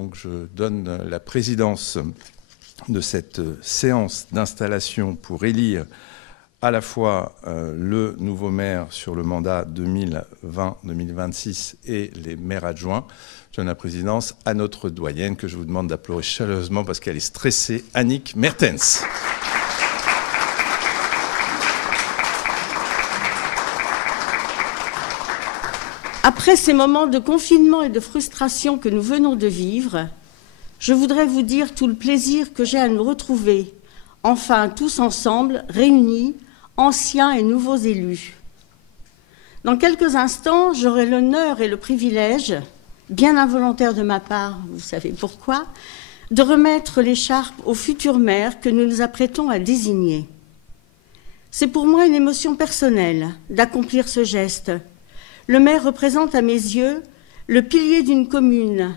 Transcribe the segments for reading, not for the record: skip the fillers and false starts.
donc je donne la présidence de cette séance d'installation pour élire à la fois le nouveau maire sur le mandat 2020-2026 et les maires adjoints. Je donne la présidence à notre doyenne que je vous demande d'applaudir chaleureusement parce qu'elle est stressée, Annick Mertens. Après ces moments de confinement et de frustration que nous venons de vivre, je voudrais vous dire tout le plaisir que j'ai à nous retrouver, enfin tous ensemble, réunis, anciens et nouveaux élus. Dans quelques instants, j'aurai l'honneur et le privilège, bien involontaire de ma part, vous savez pourquoi, de remettre l'écharpe au futur maire que nous nous apprêtons à désigner. C'est pour moi une émotion personnelle d'accomplir ce geste. Le maire représente à mes yeux le pilier d'une commune.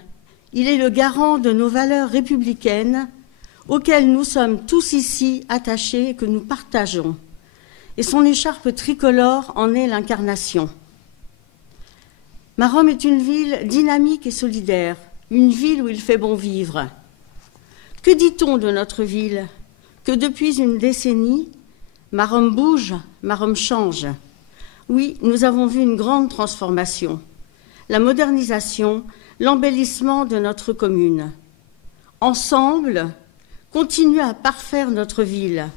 Il est le garant de nos valeurs républicaines auxquelles nous sommes tous ici attachés et que nous partageons. Et son écharpe tricolore en est l'incarnation. Maromme est une ville dynamique et solidaire, une ville où il fait bon vivre. Que dit-on de notre ville? Que depuis une décennie, Maromme bouge, Maromme change. Oui, nous avons vu une grande transformation, la modernisation, l'embellissement de notre commune. Ensemble, continuons à parfaire notre ville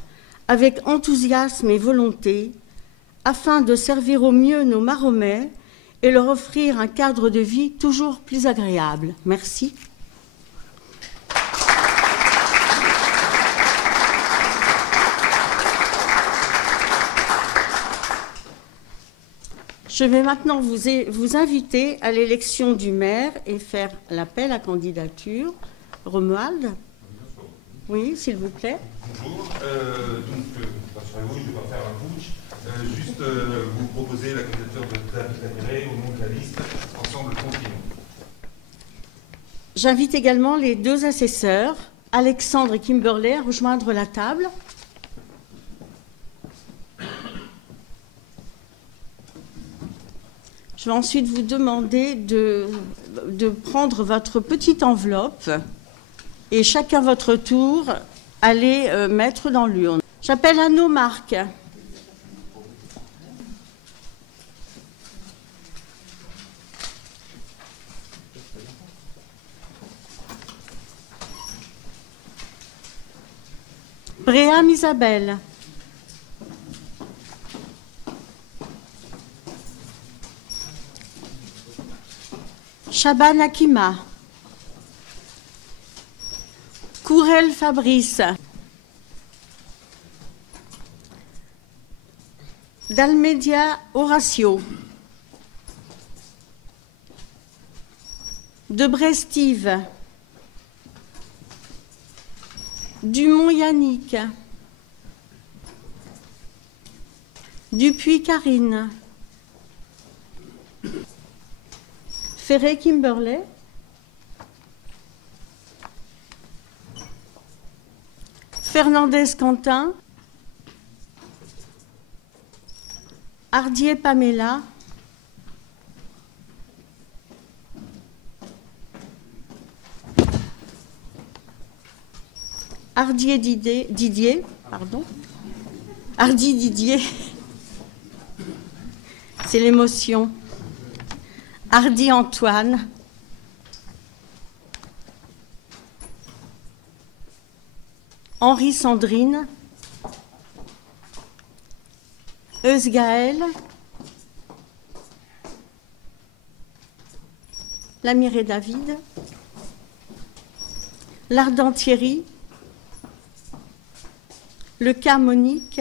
avec enthousiasme et volonté afin de servir au mieux nos Maromais et leur offrir un cadre de vie toujours plus agréable. Merci. Je vais maintenant vous inviter à l'élection du maire et faire l'appel à candidature. Romuald? Oui, s'il vous plaît. Bonjour. Rassurez-vous, je ne vais pas faire un putsch. Juste vous proposer la candidature de David Laméré au nom de la liste Ensemble Continuons. J'invite également les deux assesseurs, Alexandre et Kimberley, à rejoindre la table. Je vais ensuite vous demander de prendre votre petite enveloppe et chacun votre tour, allez mettre dans l'urne. J'appelle Anno Marc. Bréham Isabelle. Chaban Akima. Courel Fabrice. Dalmedia Horatio. Debray Steve. Dumont Yannick. Dupuis Karine. Ferré Kimberley. Fernandez Quentin. Hardier Pamela. Hardier Didier, pardon. Hardy Didier. C'est l'émotion. Hardy Antoine. Henri Sandrine. Eusgaël. Lamiré David. Lardent Thierry. Le cas Monique.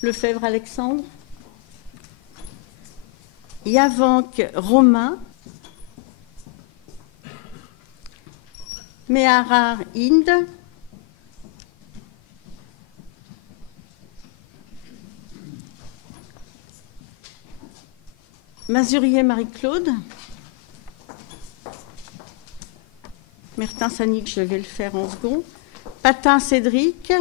Lefebvre Alexandre. Yavank Romain. Meharar Inde. Mazurier Marie-Claude. Mertin Sanic, je vais le faire en second. Patin Cédric.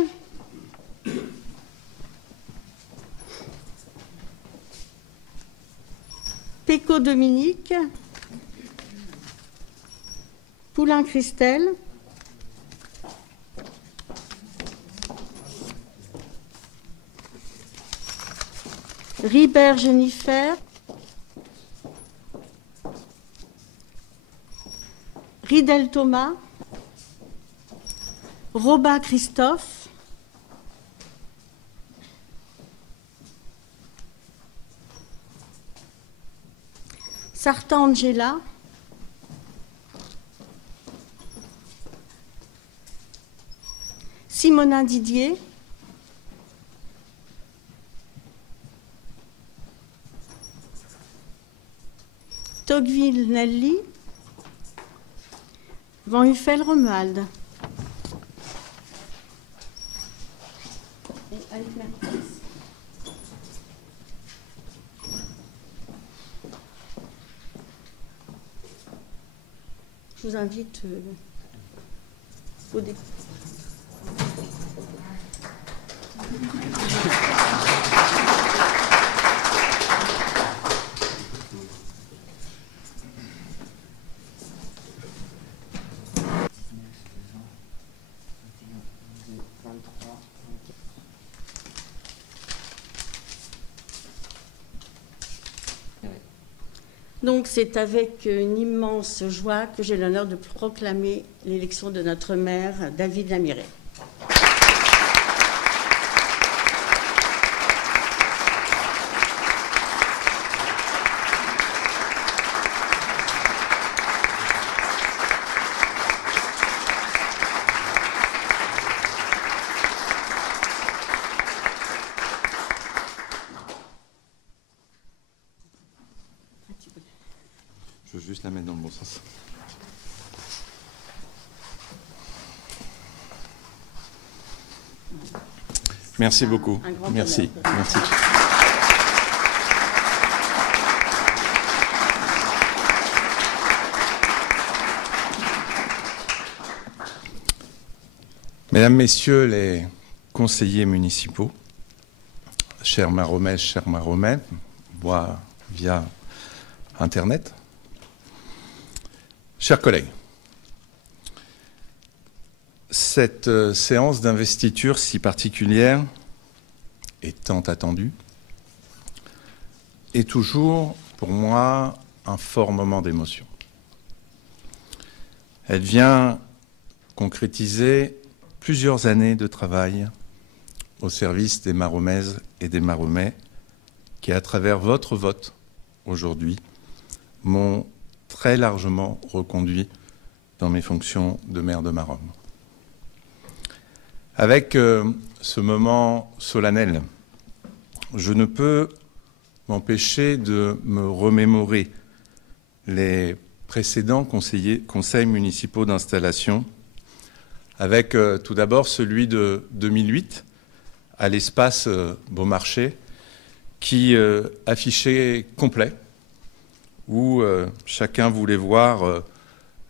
Pécaud Dominique, Poulain Christelle, Ribert Jennifer, Ridel Thomas, Robin Christophe, Sarta Angela, Simonin Didier, Tocqueville Nelly, Van Huffel Romuald. Je vous invite au début. Donc c'est avec une immense joie que j'ai l'honneur de proclamer l'élection de notre maire, David Lamiré. Je veux juste la mettre dans le bon sens. Merci beaucoup. Merci. Merci. Mesdames, Messieurs les conseillers municipaux, chers Maromaises, chers Maromais, moi via Internet, chers collègues, cette séance d'investiture si particulière et tant attendue est toujours pour moi un fort moment d'émotion. Elle vient concrétiser plusieurs années de travail au service des Maromaises et des Maromais qui, à travers votre vote aujourd'hui, m'ont très largement reconduit dans mes fonctions de maire de Maromme. Avec ce moment solennel, je ne peux m'empêcher de me remémorer les précédents conseils municipaux d'installation, avec tout d'abord celui de 2008 à l'espace Beaumarchais, qui affichait complet, où chacun voulait voir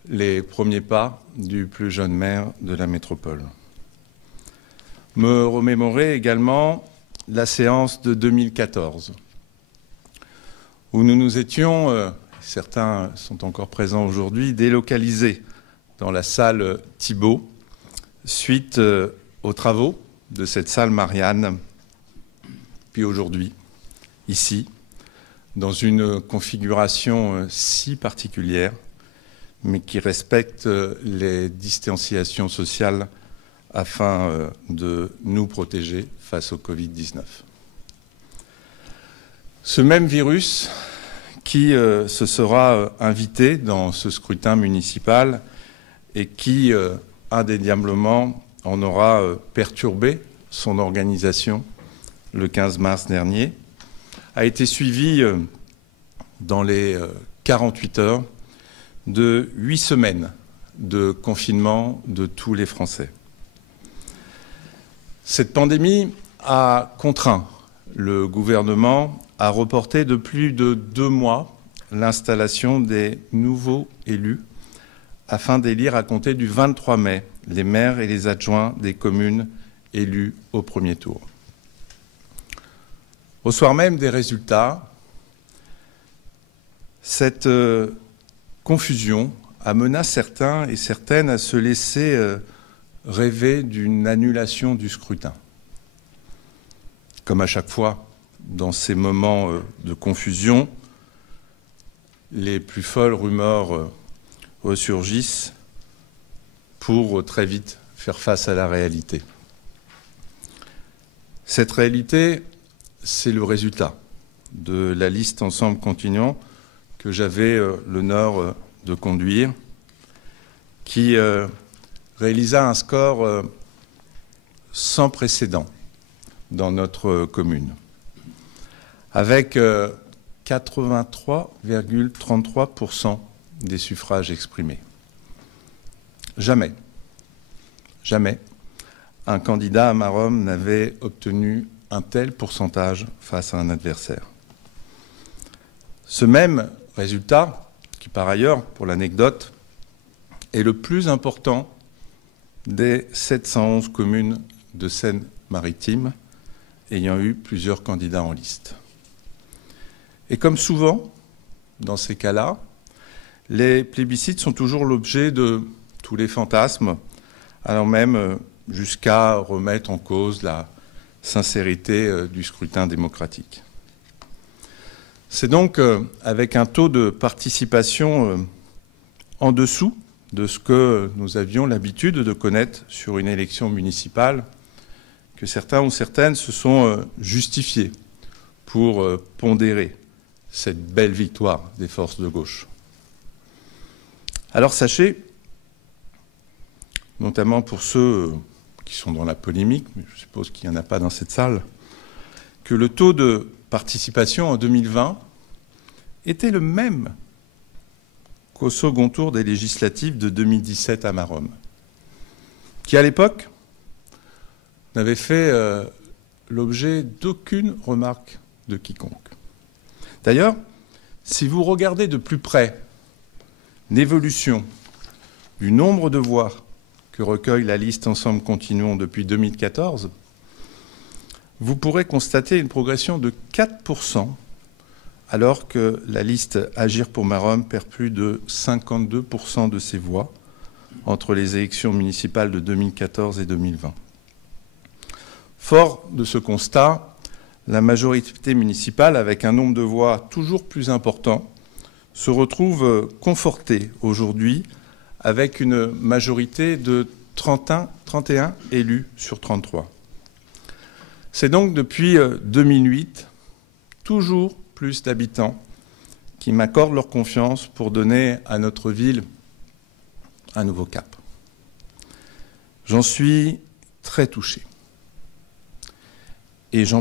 les premiers pas du plus jeune maire de la métropole. Me remémorer également la séance de 2014, où nous nous étions, certains sont encore présents aujourd'hui, délocalisés dans la salle Thibault, suite aux travaux de cette salle Marianne, puis aujourd'hui, ici, dans une configuration si particulière, mais qui respecte les distanciations sociales afin de nous protéger face au Covid-19. Ce même virus qui se sera invité dans ce scrutin municipal et qui, indéniablement, en aura perturbé son organisation le 15 mars dernier, a été suivi dans les 48 heures de 8 semaines de confinement de tous les Français. Cette pandémie a contraint le gouvernement à reporter de plus de 2 mois l'installation des nouveaux élus afin d'élire à compter du 23 mai les maires et les adjoints des communes élus au premier tour. Au soir même des résultats, Cette confusion amena certains et certaines à se laisser rêver d'une annulation du scrutin. Comme à chaque fois, dans ces moments de confusion, les plus folles rumeurs ressurgissent pour très vite faire face à la réalité. Cette réalité, c'est le résultat de la liste Ensemble Continuons que j'avais l'honneur de conduire, qui réalisa un score sans précédent dans notre commune, avec 83,33% des suffrages exprimés. Jamais un candidat à Maromme n'avait obtenu un tel pourcentage face à un adversaire. Ce même résultat, qui par ailleurs, pour l'anecdote, est le plus important des 711 communes de Seine-Maritime, ayant eu plusieurs candidats en liste. Et comme souvent, dans ces cas-là, les plébiscites sont toujours l'objet de tous les fantasmes, allant même jusqu'à remettre en cause la sincérité du scrutin démocratique. C'est donc avec un taux de participation en dessous de ce que nous avions l'habitude de connaître sur une élection municipale que certains ou certaines se sont justifiés pour pondérer cette belle victoire des forces de gauche. Alors sachez, notamment pour ceux qui sont dans la polémique, mais je suppose qu'il n'y en a pas dans cette salle, que le taux de participation en 2020 était le même qu'au second tour des législatives de 2017 à Maromme, qui à l'époque n'avait fait l'objet d'aucune remarque de quiconque. D'ailleurs, si vous regardez de plus près l'évolution du nombre de voix que recueille la liste Ensemble Continuons depuis 2014, vous pourrez constater une progression de 4%, alors que la liste Agir pour Maromme perd plus de 52% de ses voix entre les élections municipales de 2014 et 2020. Fort de ce constat, la majorité municipale, avec un nombre de voix toujours plus important, se retrouve confortée aujourd'hui avec une majorité de 31 élus sur 33. C'est donc depuis 2008, toujours plus d'habitants qui m'accordent leur confiance pour donner à notre ville un nouveau cap. J'en suis très touché. Et je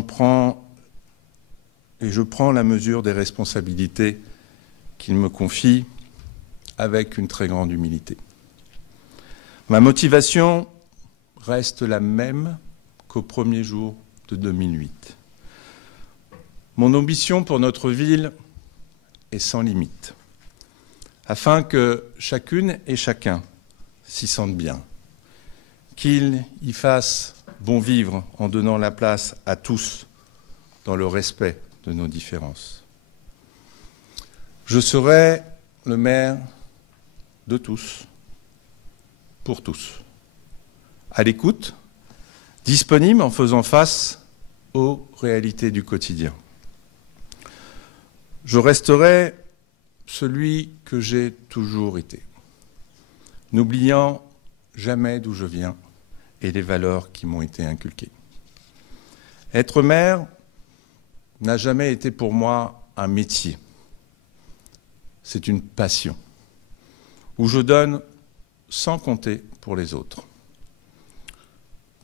prends la mesure des responsabilités qu'il me confie avec une très grande humilité. Ma motivation reste la même qu'au premier jour de 2008. Mon ambition pour notre ville est sans limite, afin que chacune et chacun s'y sente bien, qu'il y fasse bon vivre en donnant la place à tous dans le respect de nos différences. Je serai le maire de tous, pour tous, à l'écoute, disponible en faisant face aux réalités du quotidien. Je resterai celui que j'ai toujours été, n'oubliant jamais d'où je viens et les valeurs qui m'ont été inculquées. Être maire n'a jamais été pour moi un métier. C'est une passion, où je donne sans compter pour les autres.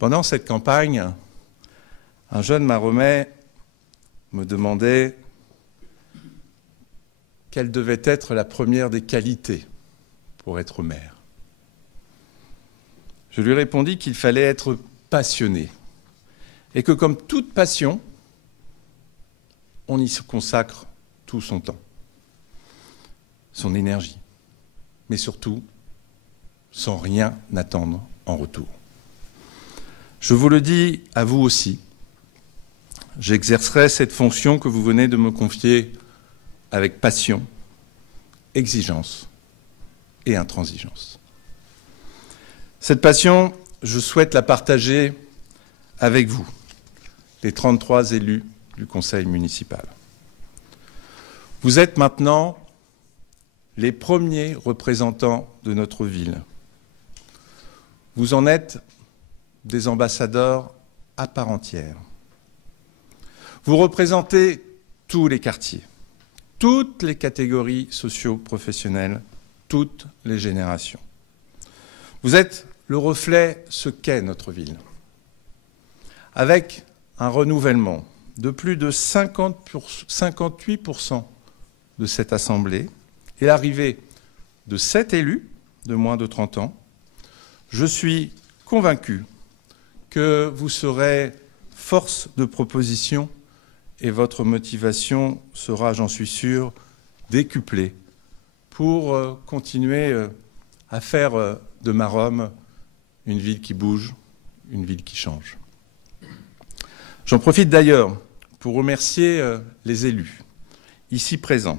Pendant cette campagne, un jeune Maromais me demandait quelle devait être la première des qualités pour être maire. Je lui répondis qu'il fallait être passionné et que comme toute passion, on y se consacre tout son temps, son énergie, mais surtout sans rien attendre en retour. Je vous le dis à vous aussi, j'exercerai cette fonction que vous venez de me confier avec passion exigence et intransigeance. Cette passion, je souhaite la partager avec vous, les 33 élus du conseil municipal. Vous êtes maintenant les premiers représentants de notre ville. Vous en êtes des ambassadeurs à part entière. Vous représentez tous les quartiers, toutes les catégories socio-professionnelles, toutes les générations. Vous êtes le reflet ce qu'est notre ville. Avec un renouvellement de plus de 58% de cette assemblée et l'arrivée de 7 élus de moins de 30 ans, je suis convaincu que vous serez force de proposition et votre motivation sera, j'en suis sûr, décuplée pour continuer à faire de Maromme une ville qui bouge, une ville qui change. J'en profite d'ailleurs pour remercier les élus ici présents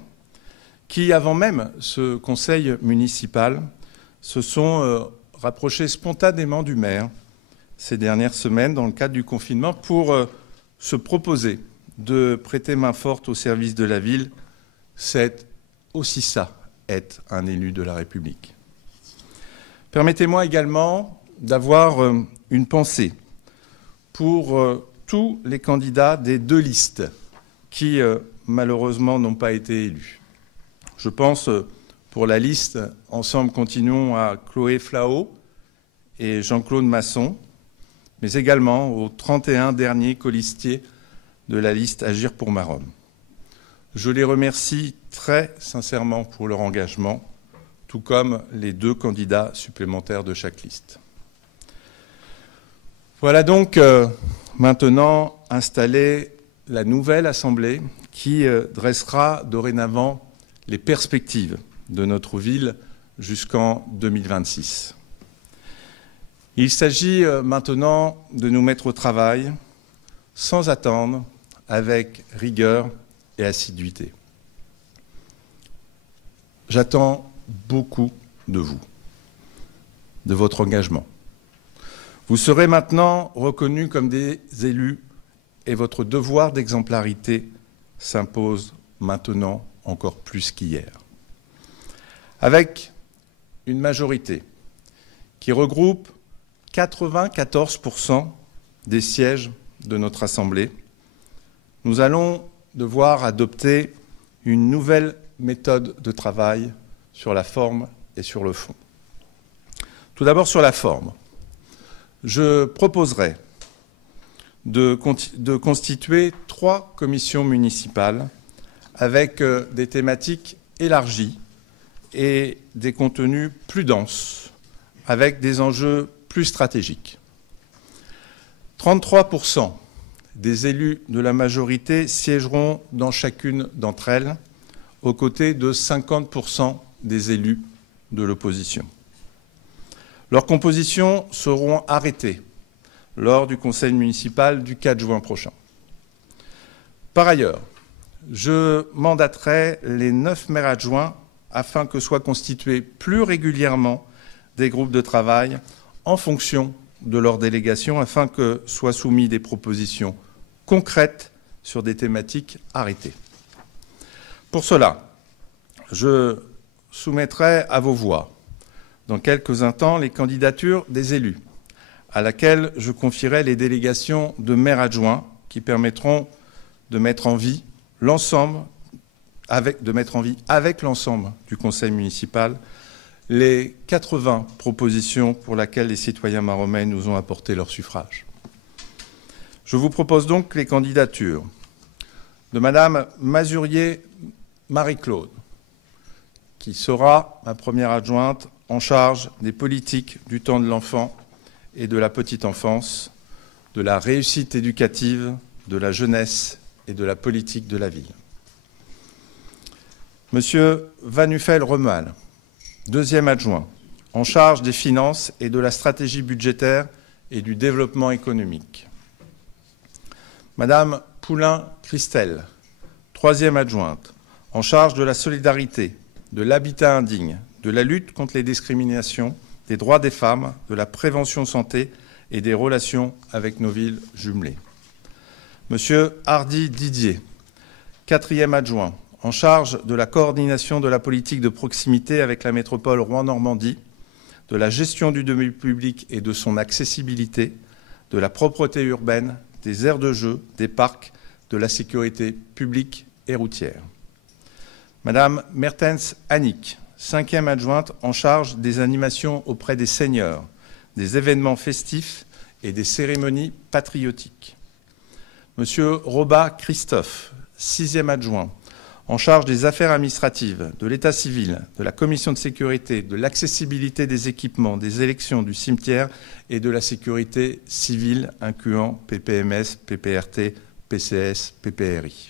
qui, avant même ce conseil municipal, se sont rapprochés spontanément du maire ces dernières semaines dans le cadre du confinement pour se proposer de prêter main forte au service de la ville. C'est aussi ça, être un élu de la République. Permettez-moi également d'avoir une pensée pour tous les candidats des 2 listes qui, malheureusement, n'ont pas été élus. Je pense, pour la liste Ensemble Continuons, à Chloé Flao et Jean-Claude Masson, mais également aux 31 derniers colistiers de la liste Agir pour Maromme. Je les remercie très sincèrement pour leur engagement, tout comme les 2 candidats supplémentaires de chaque liste. Voilà donc maintenant installée la nouvelle Assemblée qui dressera dorénavant les perspectives de notre ville jusqu'en 2026. Il s'agit maintenant de nous mettre au travail sans attendre, avec rigueur et assiduité. J'attends beaucoup de vous, de votre engagement. Vous serez maintenant reconnus comme des élus et votre devoir d'exemplarité s'impose maintenant encore plus qu'hier. Avec une majorité qui regroupe 94% des sièges de notre Assemblée, nous allons devoir adopter une nouvelle méthode de travail sur la forme et sur le fond. Tout d'abord sur la forme. Je proposerai de constituer 3 commissions municipales avec des thématiques élargies et des contenus plus denses, avec des enjeux plus stratégiques. 33% des élus de la majorité siégeront dans chacune d'entre elles, aux côtés de 50% des élus de l'opposition. Leurs compositions seront arrêtées lors du conseil municipal du 4 juin prochain. Par ailleurs, je mandaterai les 9 maires adjoints afin que soient constitués plus régulièrement des groupes de travail en fonction de leur délégation, afin que soient soumises des propositions concrètes sur des thématiques arrêtées. Pour cela, je soumettrai à vos voix, dans quelques instants, les candidatures des élus, à laquelle je confierai les délégations de maires adjoints qui permettront de mettre en vie avec l'ensemble du conseil municipal les 80 propositions pour lesquelles les citoyens maromais nous ont apporté leur suffrage. Je vous propose donc les candidatures de Madame Mazurier Marie-Claude, qui sera ma première adjointe en charge des politiques du temps de l'enfant et de la petite enfance, de la réussite éducative, de la jeunesse et de la politique de la ville. Monsieur Van Huffel-Remal, deuxième adjoint, en charge des finances et de la stratégie budgétaire et du développement économique. Madame Poulain-Christel, troisième adjointe, en charge de la solidarité, de l'habitat indigne, de la lutte contre les discriminations, des droits des femmes, de la prévention santé et des relations avec nos villes jumelées. Monsieur Hardy Didier, 4e adjoint, en charge de la coordination de la politique de proximité avec la métropole Rouen-Normandie, de la gestion du domaine public et de son accessibilité, de la propreté urbaine, des aires de jeu, des parcs, de la sécurité publique et routière. Madame Mertens Annick, 5e adjointe en charge des animations auprès des seniors, des événements festifs et des cérémonies patriotiques. Monsieur Robat Christophe, 6e adjoint, en charge des affaires administratives, de l'état civil, de la commission de sécurité, de l'accessibilité des équipements, des élections, du cimetière et de la sécurité civile, incluant PPMS, PPRT, PCS, PPRI.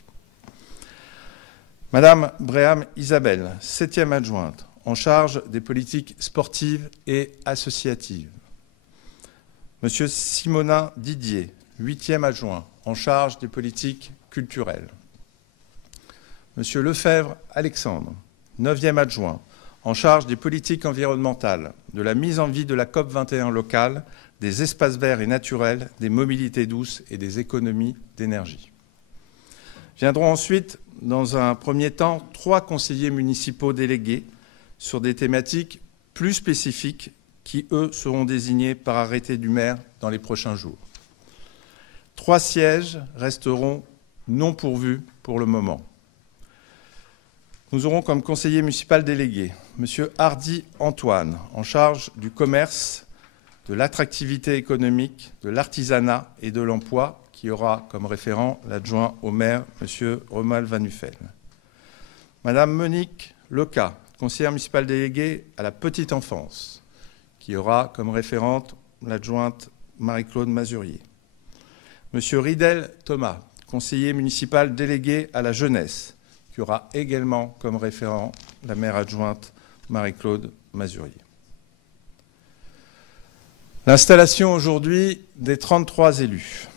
Madame Bréham Isabelle, 7e adjointe, en charge des politiques sportives et associatives. Monsieur Simonin Didier, 8e adjoint, en charge des politiques culturelles. Monsieur Lefebvre Alexandre, 9e adjoint, en charge des politiques environnementales, de la mise en vie de la COP21 locale, des espaces verts et naturels, des mobilités douces et des économies d'énergie. Viendront ensuite, dans un premier temps, 3 conseillers municipaux délégués sur des thématiques plus spécifiques qui, eux, seront désignés par arrêté du maire dans les prochains jours. 3 sièges resteront non pourvus pour le moment. Nous aurons comme conseiller municipal délégué M. Hardy Antoine, en charge du commerce, de l'attractivité économique, de l'artisanat et de l'emploi, qui aura comme référent l'adjoint au maire, M. Romuald Van Nuffel. Madame Monique Leca, conseillère municipale déléguée à la petite enfance, qui aura comme référente l'adjointe Marie-Claude Mazurier. Monsieur Ridel Thomas, conseiller municipal délégué à la jeunesse, qui aura également comme référent la maire adjointe Marie-Claude Mazurier. L'installation aujourd'hui des 33 élus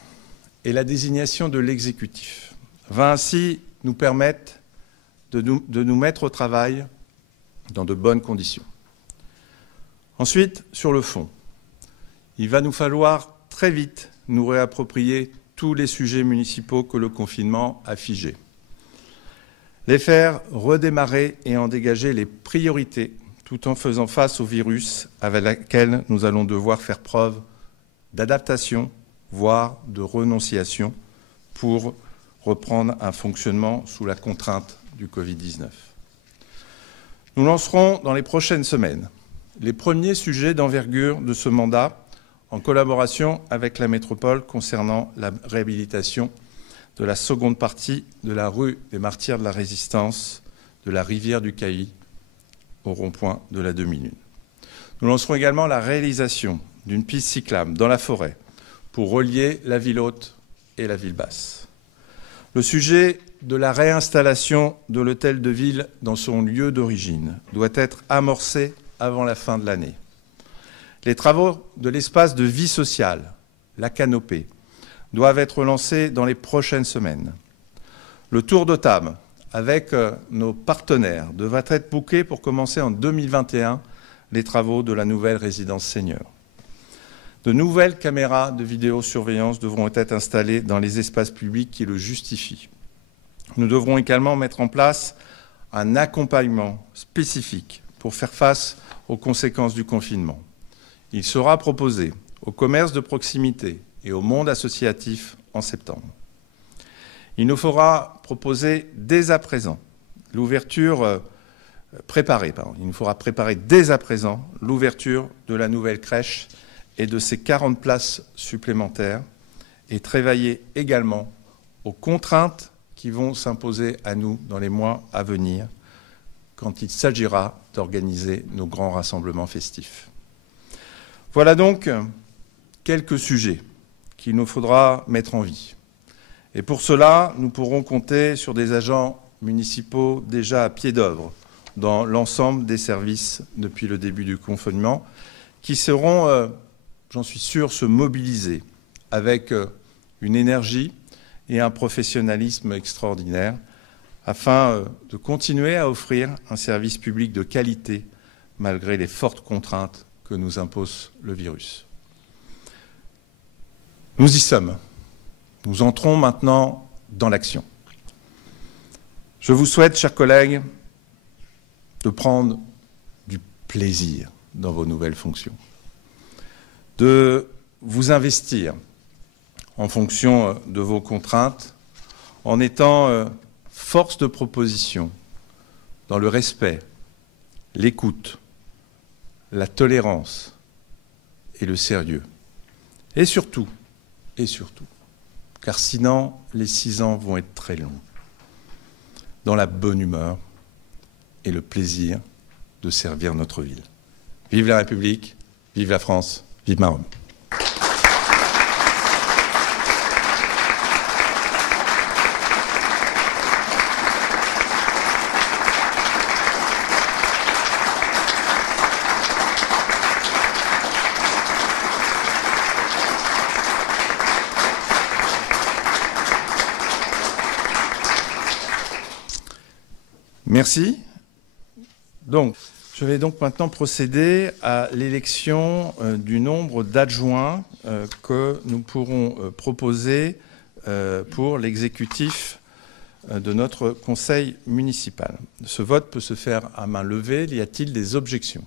et la désignation de l'exécutif va ainsi nous permettre de nous mettre au travail dans de bonnes conditions. Ensuite, sur le fond, il va nous falloir très vite nous réapproprier tous les sujets municipaux que le confinement a figés. Les faire redémarrer et en dégager les priorités tout en faisant face au virus avec lequel nous allons devoir faire preuve d'adaptation, voire de renonciation pour reprendre un fonctionnement sous la contrainte du Covid-19. Nous lancerons dans les prochaines semaines les premiers sujets d'envergure de ce mandat en collaboration avec la métropole concernant la réhabilitation de la seconde partie de la rue des Martyrs de la Résistance, de la rivière du Cailly, au rond-point de la Demi-Lune. Nous lancerons également la réalisation d'une piste cyclable dans la forêt pour relier la ville haute et la ville basse. Le sujet de la réinstallation de l'hôtel de ville dans son lieu d'origine doit être amorcé avant la fin de l'année. Les travaux de l'espace de vie sociale, la canopée, doivent être lancés dans les prochaines semaines. Le tour de table avec nos partenaires devra être booké pour commencer en 2021 les travaux de la nouvelle résidence senior. De nouvelles caméras de vidéosurveillance devront être installées dans les espaces publics qui le justifient. Nous devrons également mettre en place un accompagnement spécifique pour faire face aux conséquences du confinement. Il sera proposé au commerce de proximité et au monde associatif en septembre. Il nous faudra préparer dès à présent l'ouverture de la nouvelle crèche et de ses 40 places supplémentaires et travailler également aux contraintes qui vont s'imposer à nous dans les mois à venir quand il s'agira d'organiser nos grands rassemblements festifs. Voilà donc quelques sujets qu'il nous faudra mettre en vie. Et pour cela, nous pourrons compter sur des agents municipaux déjà à pied d'œuvre dans l'ensemble des services depuis le début du confinement, qui seront, j'en suis sûr, se mobiliser avec une énergie et un professionnalisme extraordinaire afin de continuer à offrir un service public de qualité malgré les fortes contraintes que nous impose le virus. Nous y sommes. Nous entrons maintenant dans l'action. Je vous souhaite, chers collègues, de prendre du plaisir dans vos nouvelles fonctions, de vous investir en fonction de vos contraintes, en étant force de proposition dans le respect, l'écoute, la tolérance et le sérieux. Et surtout, car sinon les 6 ans vont être très longs, dans la bonne humeur et le plaisir de servir notre ville. Vive la République, vive la France, vive Maromme. Merci. Donc, je vais donc maintenant procéder à l'élection du nombre d'adjoints que nous pourrons proposer pour l'exécutif de notre conseil municipal. Ce vote peut se faire à main levée. Y a-t-il des objections?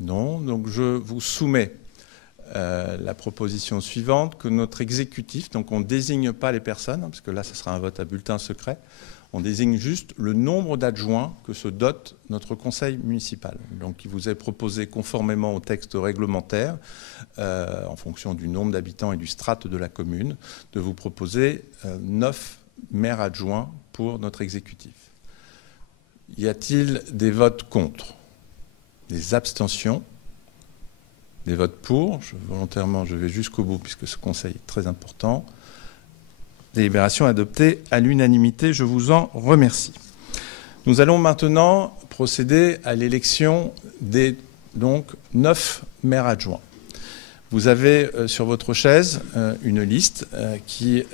Non. Donc, je vous soumets la proposition suivante, que notre exécutif, donc on ne désigne pas les personnes, parce que là, ce sera un vote à bulletin secret, on désigne juste le nombre d'adjoints que se dote notre conseil municipal. Donc, il vous est proposé conformément au texte réglementaire, en fonction du nombre d'habitants et du strate de la commune, de vous proposer 9 maires adjoints pour notre exécutif. Y a-t-il des votes contre? Des abstentions? Des votes pour? Volontairement, je vais jusqu'au bout, puisque ce conseil est très important. Délibération adoptée à l'unanimité, je vous en remercie. Nous allons maintenant procéder à l'élection des 9 maires adjoints. Vous avez sur votre chaise une liste qui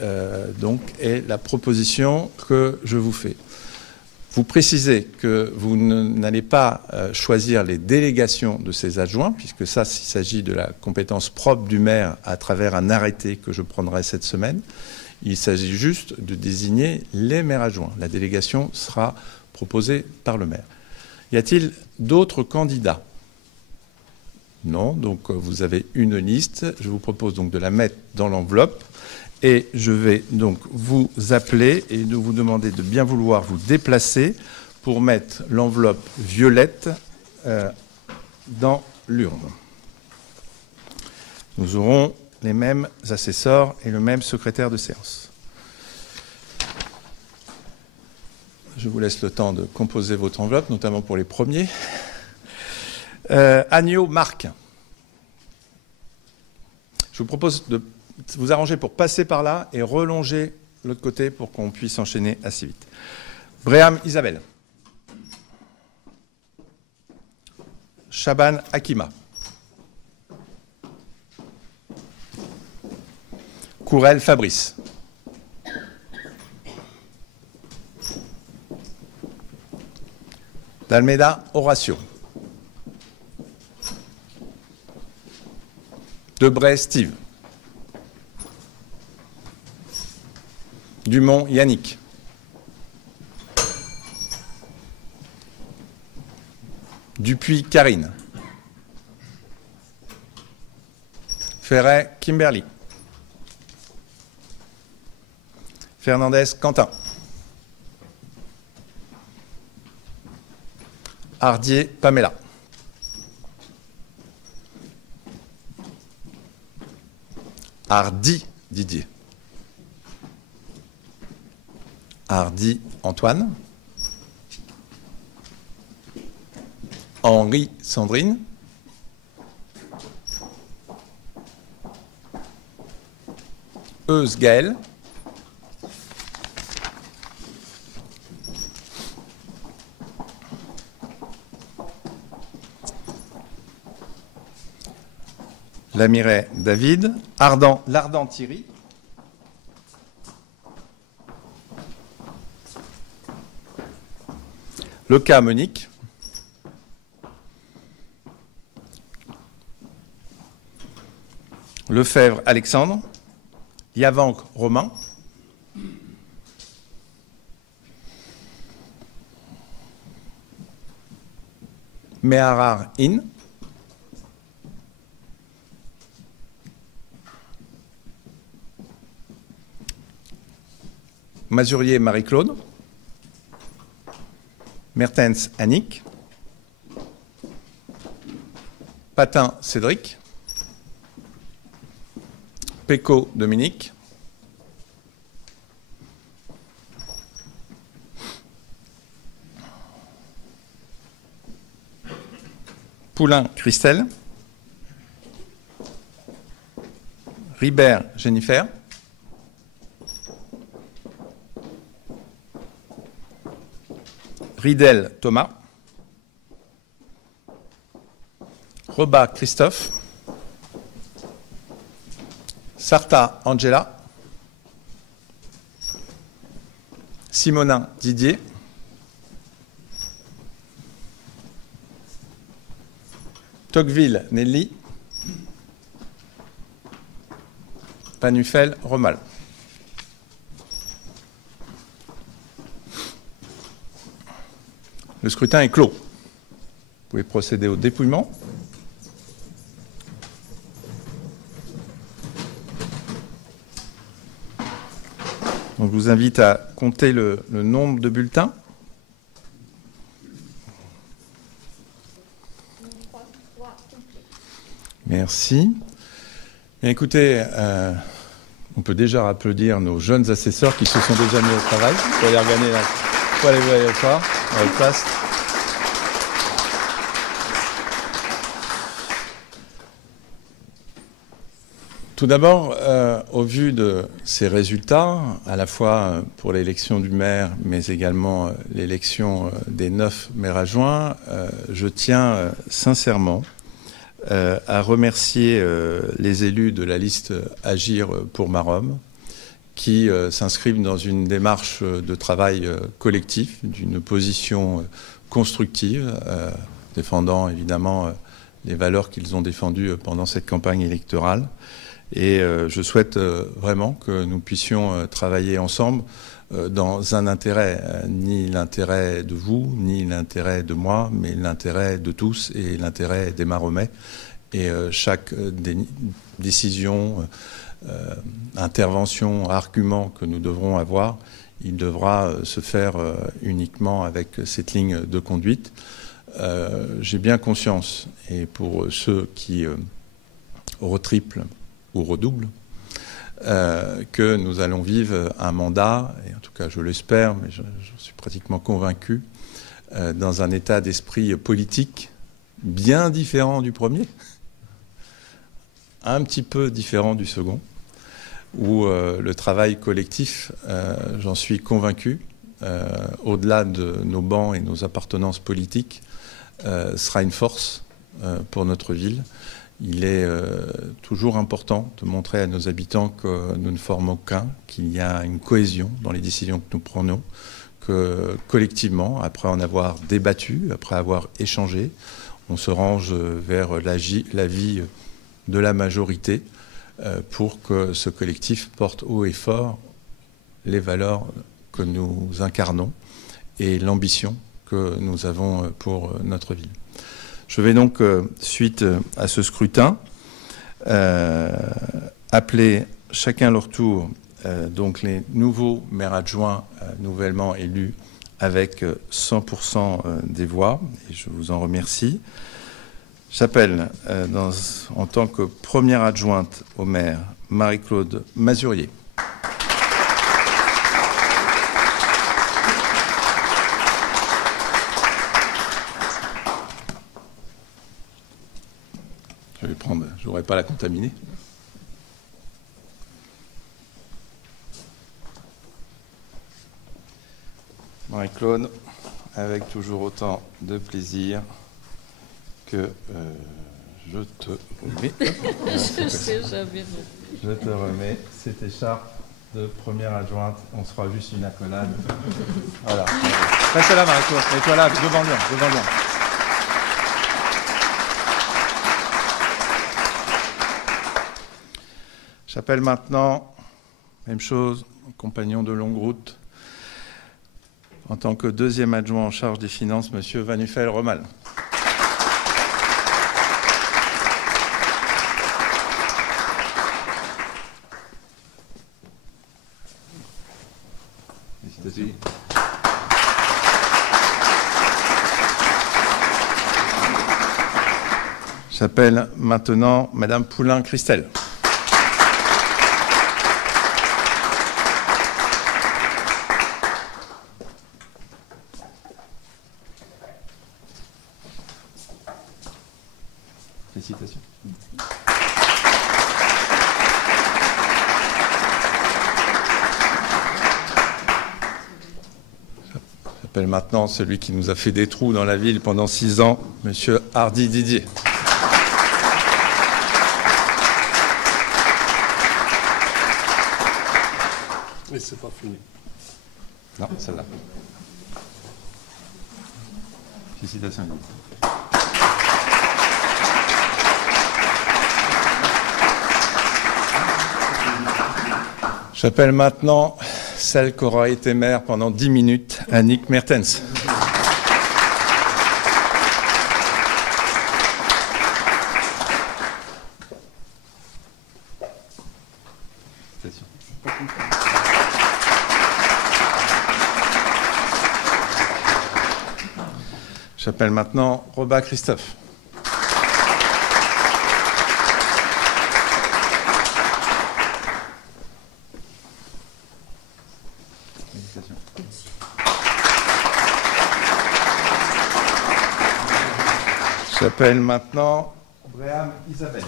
donc est la proposition que je vous fais. Vous précisez que vous n'allez pas choisir les délégations de ces adjoints, puisque ça, il s'agit de la compétence propre du maire à travers un arrêté que je prendrai cette semaine. Il s'agit juste de désigner les maires adjoints. La délégation sera proposée par le maire. Y a-t-il d'autres candidats? Non, donc vous avez une liste. Je vous propose donc de la mettre dans l'enveloppe. Et je vais donc vous appeler et de vous demander de bien vouloir vous déplacer pour mettre l'enveloppe violette dans l'urne. Nous aurons les mêmes assesseurs et le même secrétaire de séance. Je vous laisse le temps de composer votre enveloppe, notamment pour les premiers. Agneau Marc. Je vous propose de vous arranger pour passer par là et relonger l'autre côté pour qu'on puisse enchaîner assez vite. Bréham Isabelle. Chaban Akima. Courel Fabrice. D'Almeida Horacio. Debray Steve. Dumont Yannick. Dupuis Karine. Ferret Kimberly. Fernandez Quentin. Hardier Pamela. Hardy Didier. Hardy Antoine. Henri Sandrine. Euse Gaël. Lamiret David. Lardant Thierry. Leca Monique. Lefebvre Alexandre. Yavank Romain. Meharar In. Mazurier Marie-Claude. Mertens Annick. Patin Cédric. Péco Dominique. Poulain Christelle. Ribert Jennifer. Ridel Thomas. Roba Christophe. Sarta Angela. Simonin Didier. Tocqueville Nelly. Panufel Romal. Le scrutin est clos. Vous pouvez procéder au dépouillement. Donc, je vous invite à compter le nombre de bulletins. Merci. Bien, écoutez, on peut déjà applaudir nos jeunes assesseurs qui se sont déjà mis au travail. Vous pouvez regarder là. Vous allez voir à votre place. Tout d'abord, au vu de ces résultats, à la fois pour l'élection du maire, mais également l'élection des 9 maires adjoints, je tiens sincèrement à remercier les élus de la liste Agir pour Maromme, qui s'inscrivent dans une démarche de travail collectif, d'une position constructive, défendant évidemment les valeurs qu'ils ont défendues pendant cette campagne électorale. Et je souhaite vraiment que nous puissions travailler ensemble dans un intérêt, ni l'intérêt de vous, ni l'intérêt de moi, mais l'intérêt de tous et l'intérêt des Maromais. Et chaque décision, intervention, argument que nous devrons avoir, il devra se faire uniquement avec cette ligne de conduite. J'ai bien conscience, et pour ceux qui retriplent ou redoublent, que nous allons vivre un mandat, et en tout cas je l'espère, mais je suis pratiquement convaincu, dans un état d'esprit politique bien différent du premier, un petit peu différent du second, où le travail collectif, j'en suis convaincu, au-delà de nos bancs et nos appartenances politiques, sera une force pour notre ville. Il est toujours important de montrer à nos habitants que nous ne formons qu'un, qu'il y a une cohésion dans les décisions que nous prenons, que collectivement, après en avoir débattu, après avoir échangé, on se range vers l'avis de la majorité pour que ce collectif porte haut et fort les valeurs que nous incarnons et l'ambition que nous avons pour notre ville. Je vais donc, suite à ce scrutin, appeler chacun leur tour donc les nouveaux maires adjoints nouvellement élus avec 100% des voix, et je vous en remercie. J'appelle en tant que première adjointe au maire Marie-Claude Mazurier. Je vais prendre, je n'aurais pas la contaminer. Marie-Claude, avec toujours autant de plaisir que je te remets. Je te remets cette écharpe de première adjointe. On se fera juste une accolade. Voilà. Passe la main, toi. Mets-toi là, devant lui. J'appelle maintenant, même chose, compagnon de longue route, en tant que deuxième adjoint en charge des finances, M. Van Uffel-Romal. Félicitations. J'appelle maintenant Mme Poulain-Christelle. Félicitations. J'appelle maintenant celui qui nous a fait des trous dans la ville pendant 6 ans, M. Hardy Didier. Mais c'est pas fini. Non, celle-là. Félicitations. J'appelle maintenant celle qui aura été maire pendant 10 minutes, Annick Mertens. J'appelle maintenant Roba Christophe. J'appelle maintenant Bréham Isabelle.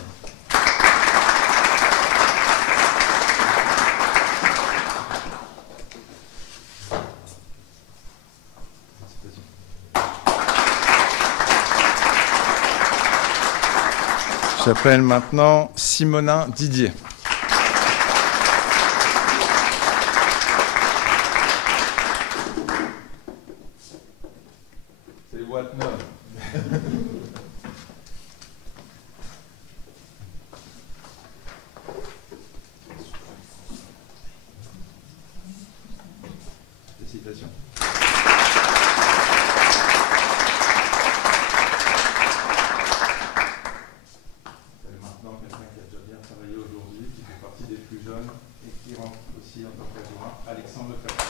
J'appelle maintenant Simonin Didier. C'est Watteneuve. Félicitations. Maintenant, quelqu'un qui a déjà bien travaillé aujourd'hui, qui fait partie des plus jeunes et qui rentre aussi en tant qu'adjoint, Alexandre Lefebvre.